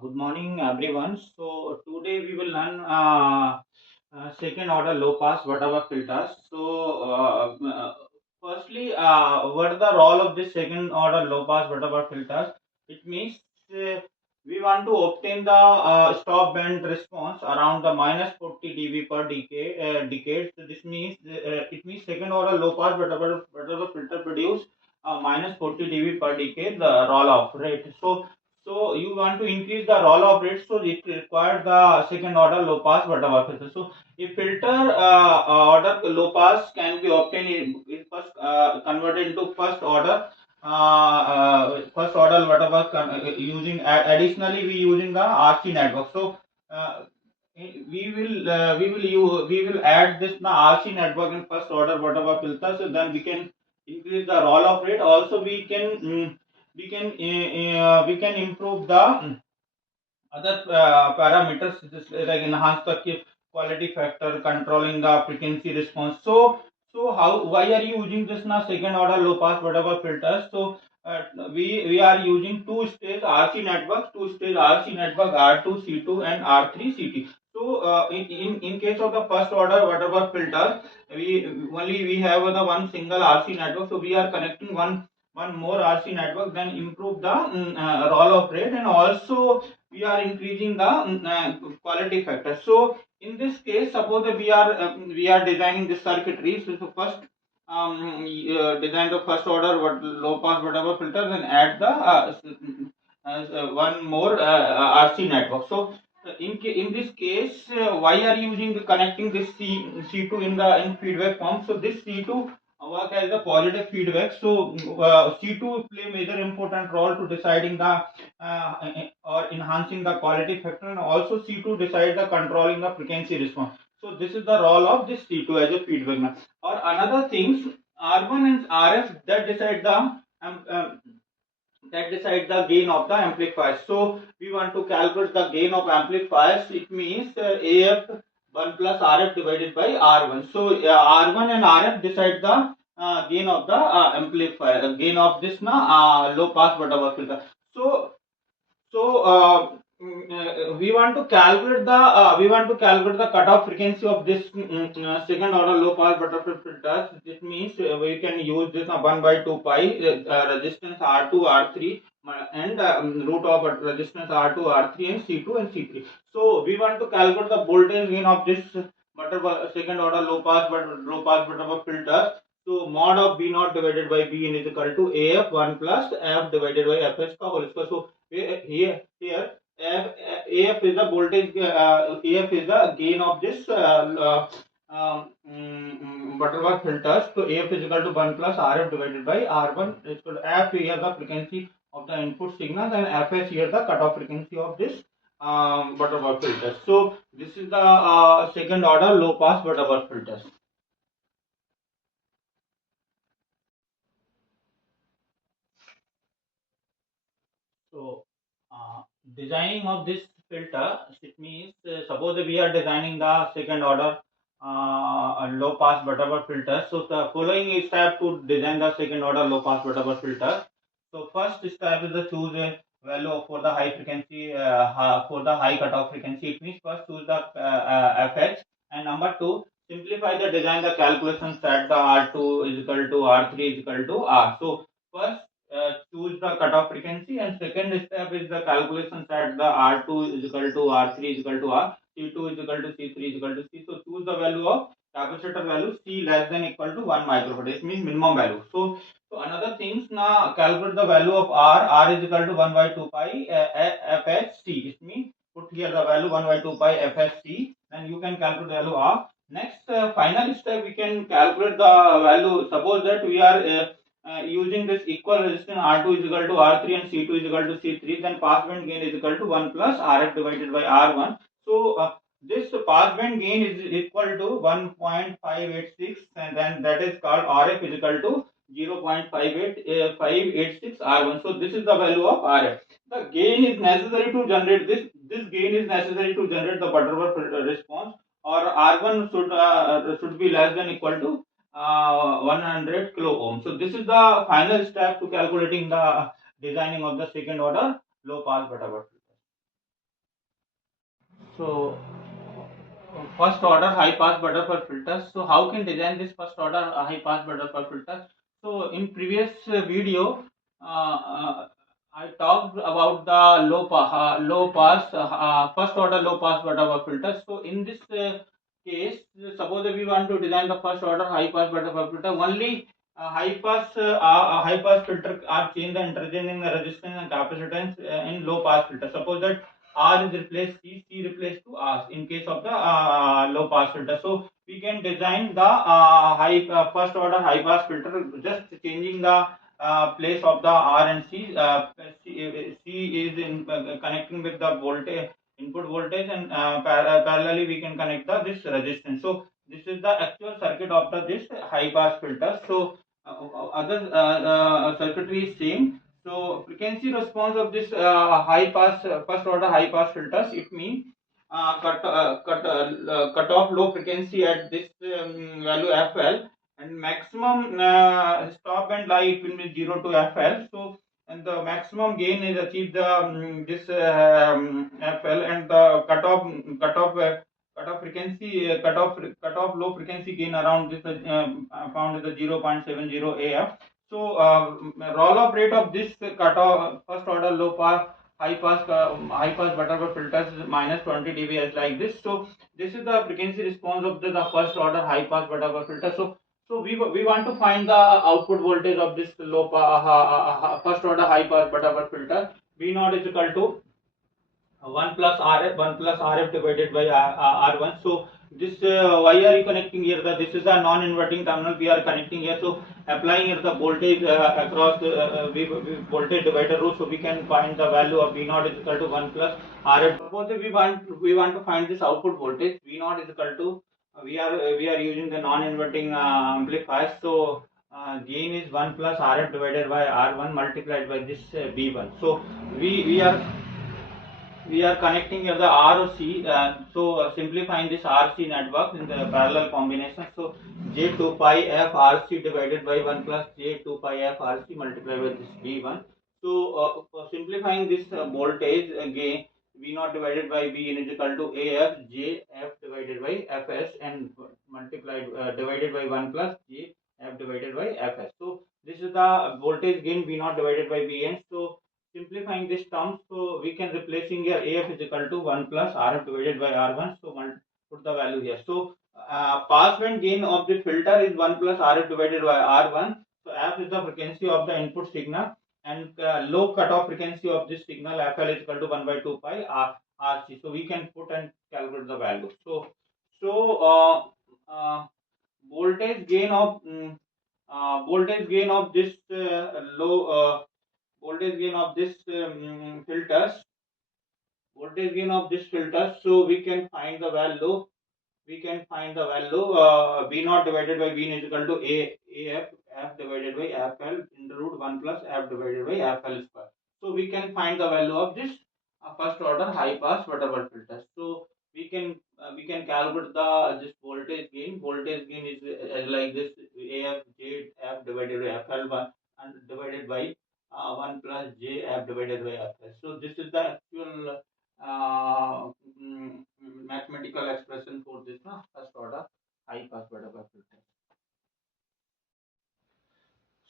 Good morning, everyone. So today we will learn second order low pass whatever filters. Firstly, what is the role of this second order low pass whatever filters? It means uh, we want to obtain the stop band response around the minus 40 dB per decade. So this means it means second order low pass whatever filter produce minus 40 dB per decade the roll off rate. So you want to increase the roll off rate, so it requires the second order low pass whatever filter. So if filter order low pass can be obtained in first converted into first order whatever using additionally we using the RC network. So uh, we will add this the RC network in first order whatever filter. So then we can increase the roll off rate. Also we can improve the other parameters just like enhance the quality factor, controlling the frequency response. So how why are you using this now second order low pass whatever filters? So uh, we are using two stage RC networks, two stage RC network R2 C2 and R3 CT. So in case of the first order whatever filters, we have the one single RC network. So we are connecting one more RC network, then improve the roll off rate, and also we are increasing the quality factor. So in this case, suppose that we are designing this circuitry. So first design the first order what low pass whatever filter, then add the one more RC network. So in this case, why are you using the connecting this C2 in the in feedback form? So this C2 work as a positive feedback. So C2 play major important role to deciding the or enhancing the quality factor, and also C2 decide the controlling the frequency response. So this is the role of this C2 as a feedback. Or another things, R1 and RF that decide the gain of the amplifiers. So we want to calculate the gain of amplifiers. It means AF 1 plus RF divided by R1. So R1 and RF decide the gain of the amplifier, gain of this low pass whatever filter. So we want to calculate the cutoff frequency of this second order low pass butterfly filters. This means we can use this 1 by 2 pi resistance R2 R3 and root of resistance R2 R3 and C2 and C3. So we want to calculate the voltage gain of this second order low pass butterfly filters. So mod of B naught divided by B in is equal to AF 1 plus F divided by Fs का whole square. So here AF is the voltage, AF is the gain of this butterworth filters. So AF is equal to 1 plus RF divided by R1 is equal to F here the frequency of the input signals, and Fs here the cutoff frequency of this butterworth filters. So this is the second order low pass butterworth filters. So, designing of this filter, it means suppose we are designing the second order low pass butterworth filter. So, the following step to design the second order low pass butterworth filter. So, first step is to choose a value for the high frequency, for the high cutoff frequency. It means first choose the FH, and number two, simplify the design the calculations that the R2 is equal to R3 is equal to R. So, first choose the cutoff frequency, and second step is the calculation that the R2 is equal to R3 is equal to R, C2 is equal to C3 is equal to C. So choose the value of capacitor value C less than equal to 1 microfarad. This means minimum value. So another things now calculate the value of R is equal to 1 by 2 pi FHC. It means put here the value 1 by 2 pi FHC, then you can calculate the value R. Next final step we can calculate the value. Suppose that we are using this equal resistance R2 is equal to R3 and C2 is equal to C3, then pass band gain is equal to 1 plus RF divided by R1. So this pass band gain is equal to 1.586, and then that is called RF is equal to 0.586 R1. So this is the value of RF. The gain is necessary to generate this gain is necessary to generate the Butterworth response, or R1 should be less than equal to 100 kilo ohm. So this is the final step to calculating the designing of the second order low pass Butterworth filter. So first order high pass butterfly filters. So how can design this first order high pass butterfly filter? So in previous video, I talked about the low pass first order low pass butterfly filter. So in this case, suppose if we want to design the first order high pass butterfly filter, only high pass filter are change the interchange in the resistance and capacitance in low pass filter. Suppose that R is replaced C replaced to R in case of the low pass filter. So we can design the first order high pass filter just changing the place of the R and C. C is in connecting with the voltage input voltage, and parallelly we can connect the this resistance. So this is the actual circuit of the this high pass filter. So other circuitry is same. So frequency response of this high pass first order high pass filters, it means cut off low frequency at this value FL, and maximum stop and lie it will be 0 to FL. So and the maximum gain is achieved the this FL, and the cutoff frequency cutoff low frequency gain around this found is the 0.70 AF. So roll off rate of this cutoff first order low pass high pass butterfly filters is minus 20 dB as like this. So this is the frequency response of the first order high pass butterfly filter. So we want to find the output voltage of this first order high pass butterfly filter. V naught is equal to 1 plus RF divided by R1. So this why are you connecting here? This is a non-inverting terminal we are connecting here. So applying here the voltage across the voltage divider rule, so we can find the value of V naught is equal to 1 plus RF. Suppose we want to find this output voltage. V naught is equal to we are using the non-inverting amplifier. So gain is 1 plus RF divided by R1 multiplied by this B1. So we are connecting here the RC. So simplifying this RC network in the parallel combination. So J2 pi F RC divided by 1 plus J2 pi F RC multiplied by this B1. So for simplifying this voltage again, V naught divided by B is equal to AF J F divided by Fs, and multiplied divided by 1 plus J F divided by Fs. So this is the voltage gain V naught divided by Bn. So simplifying this term, so we can replacing here AF is equal to 1 plus RF divided by R1. So put the value here. So pass band gain of the filter is 1 plus RF divided by R1. So F is the frequency of the input signal, and low cutoff frequency of this signal FL is equal to 1 by 2 pi RC. So we can put and calculate the value. So voltage gain of voltage gain of this low voltage gain of this filters voltage gain of this filters. So we can find the value V naught divided by V is equal to AF F divided by FL into root 1 plus F divided by FL square. So we can find the value of this first order high pass butterfly filter. So we can calculate the this voltage gain. Voltage gain is like this: AF J F divided by FL1 and divided by 1 plus J F divided by FL. So this is the actual uh, mathematical expression for this first order high pass butterfly filter.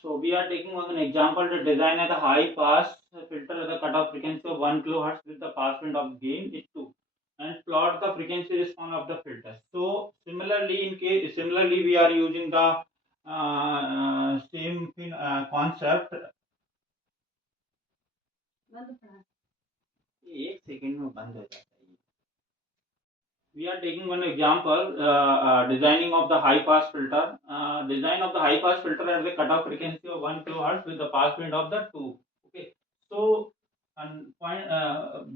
So we are taking one example to design a high pass filter with a cutoff frequency of 1 kilohertz with the pass band of gain is 2, and plot the frequency response of the filter. So similarly we are using the same concept. एक second में बंद हो जाता है. We are taking one example, designing of the high pass filter. Design of the high pass filter has a cutoff frequency of 1 kilohertz with the pass band of the 2. Okay, so and point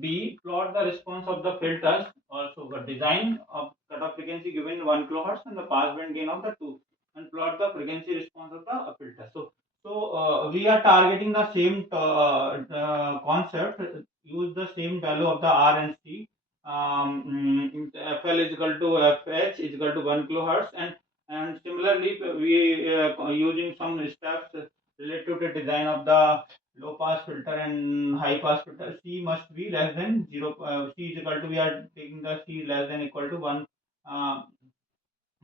B, plot the response of the filters. Also, the design of cutoff frequency given 1 kilohertz and the pass band gain of the 2, and plot the frequency response of the filter. So we are targeting the same concept. Use the same value of the R and C. FL is equal to FH is equal to 1 kilohertz, and similarly we using some steps related to the design of the low pass filter and high pass filter, C must be less than 0. C is equal to, we are taking the C less than equal to 1 uh,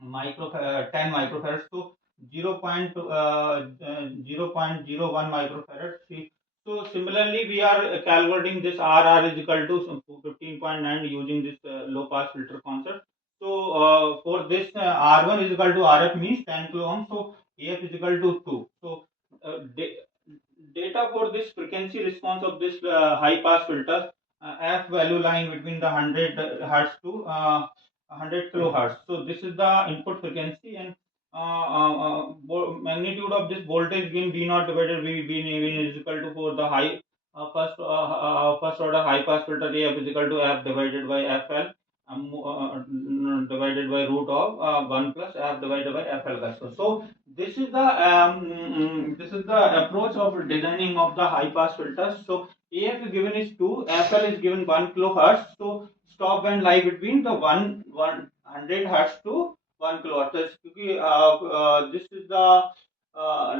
10 microfarads. So 0.01 microfarad. See, so similarly, we are calculating this RR is equal to 15.9 using this low pass filter concept. So for this R1 is equal to RF means 10 kilo ohm. So AF is equal to 2. So data for this frequency response of this high pass filter, f value lying between the 100 hertz to 100 kilohertz. So this is the input frequency, and magnitude of this voltage gain V naught divided V is equal to, for the high first order high pass filter, AF is equal to F divided by FL, divided by root of 1 plus F divided by FL. So this is the approach of designing of the high pass filters. So AF is given is 2, FL is given 1 kilohertz. So stop band lie between the 100 hertz to 1 kilohertz. So this is the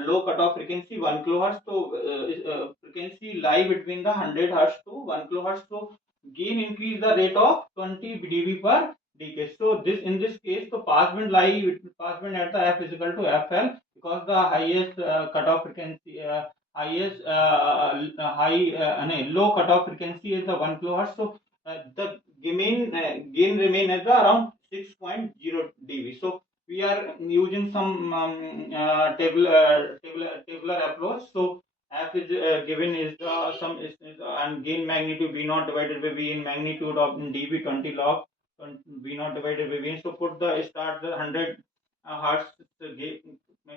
low cutoff frequency 1 kilohertz. So frequency lie between the 100 hertz to 1 kilohertz. So gain increase the rate of 20 dB per decade. So this, in this case, the pass band at the F is equal to FL, because the highest cutoff frequency, highest no, low cutoff frequency is the 1 kilohertz. So the gain remain as the around 6.0 dB. So we are using some tabular approach. So F is given is the some is and gain magnitude V naught divided by V in magnitude of in dB 20 log V naught divided by V. So put the start the 100 hertz gain,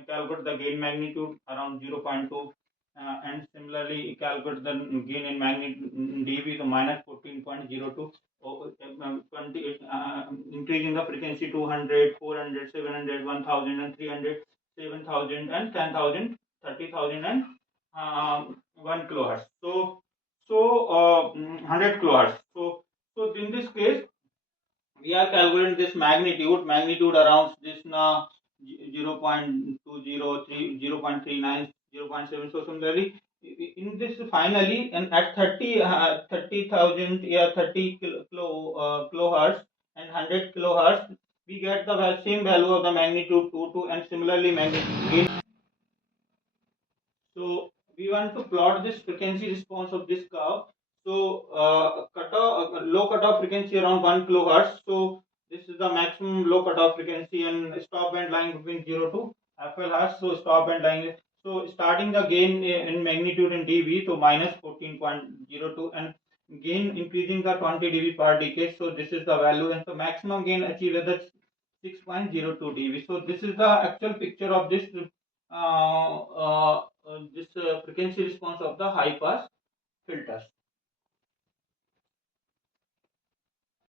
calculate the gain magnitude around 0.2, and similarly calculate the gain in magnitude dB to minus 14.02. 20, increasing the frequency 200, 400, 700, 1000 and 300, 7000 and 10,000, 30,000 and 1 kilohertz. So 100 kilohertz. So in this case, we are calculating this magnitude around this 0.203, 0.39, 0.7. So similarly, in this finally, and at 30,000, yeah, 30 kilohertz and 100 kilohertz, we get the same value of the magnitude 2, and similarly magnitude. So we want to plot this frequency response of this curve. So low cutoff frequency around 1 kilohertz. So this is the maximum low cutoff frequency, and stop band lying between 0 to FL hertz. So stop band lying. So starting the gain in magnitude in dB, so minus 14.02, and gain increasing the 20 dB per decade. So this is the value, and so maximum gain achieved at the 6.02 dB. So this is the actual picture of this frequency response of the high pass filters.